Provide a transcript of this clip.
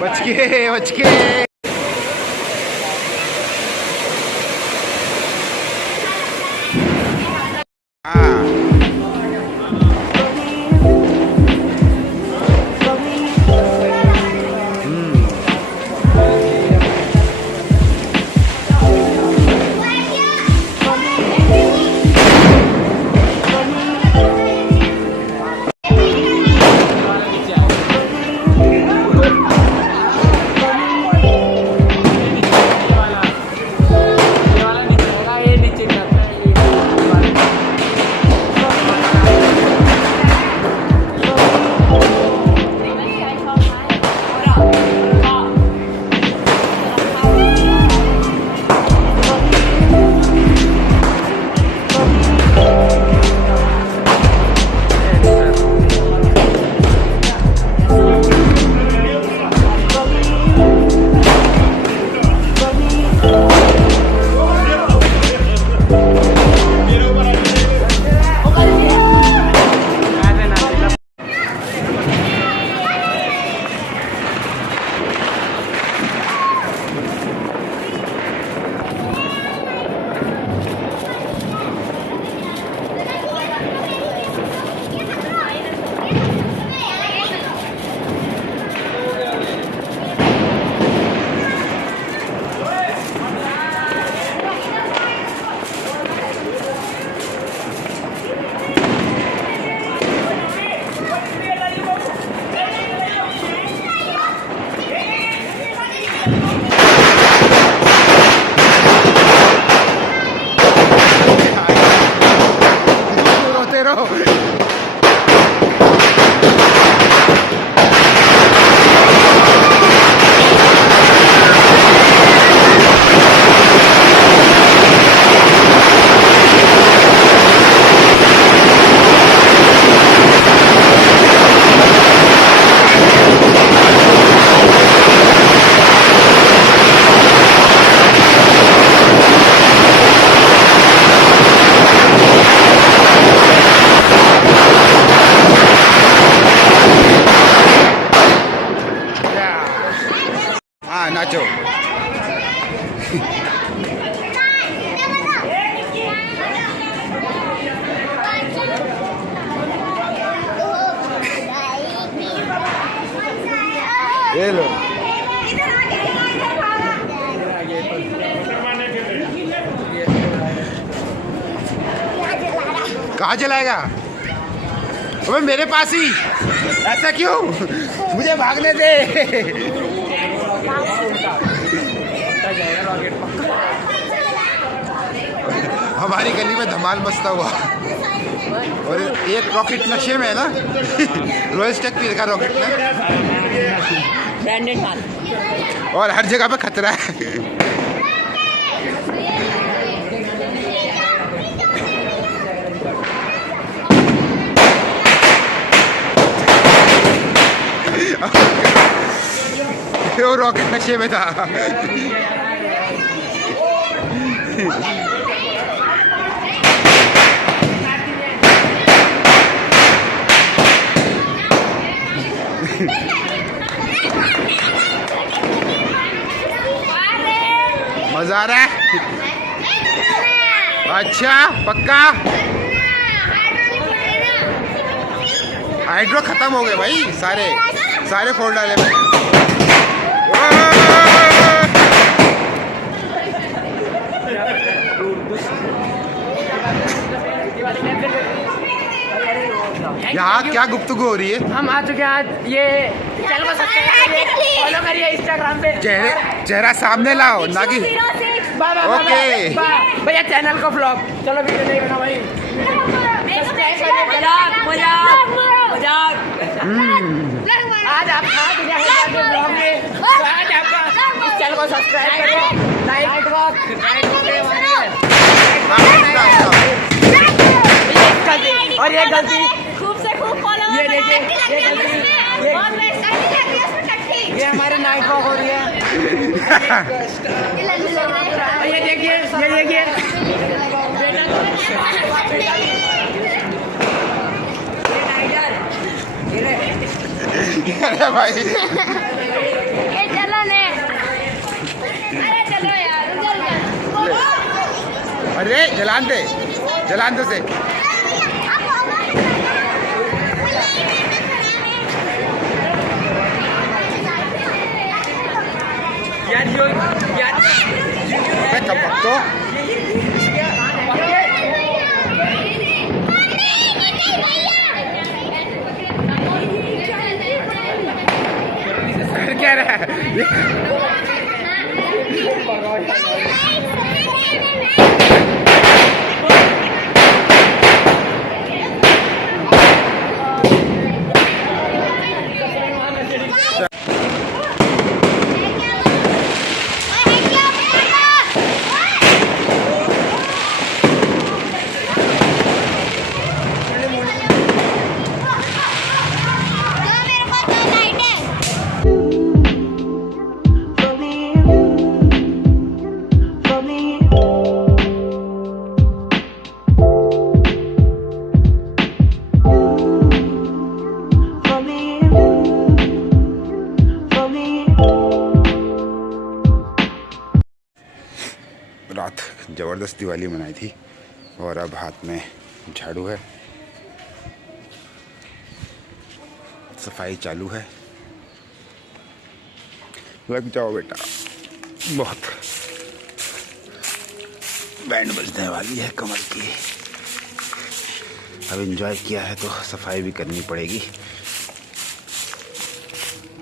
बच के नाचो। ये लो कहाँ चलाएगा? अबे मेरे पास ही, ऐसा क्यों? मुझे भागने दे। हमारी गली में धमाल मचता हुआ और एक रॉकेट नशे में है ना। रोयल स्टेक भी देखा रॉकेट में, ब्रांडेड माल, और हर जगह पे खतरा है। वो रॉकेट नशे में था। मजा आ रहा है? अच्छा पक्का? हाइड्रो खत्म हो गए भाई, सारे फोड़ डाले मैंने। यहाँ क्या गुफ्तगू हो रही है? हम आ चुके हैं आज, ये चैनल को सब्सक्राइब फॉलो करिए इंस्टाग्राम पे। चेहरा सामने लाओ ना कि ओके भैया चैनल को ब्लॉग। चलो वीडियो नहीं बना भाई, आज आप ब्लॉग में, आज आपका इस चैनल को सब्सक्राइब करो, लाइक और ये गलती खूब से खूब फॉलो, ये देखिए ये गलती, ये हमारे नाइट वॉक हो रही है। ये देखिए अरे भाई ये चलो ने, अरे चलो यार जल्दी। अरे जलान दे से मैं कब तो कर क्या रहा है रात ज़बरदस्त दिवाली मनाई थी और अब हाथ में झाड़ू है, सफाई चालू है। लग जाओ बेटा, बहुत बैंड बजने वाली है कमर की। अब एंजॉय किया है तो सफाई भी करनी पड़ेगी।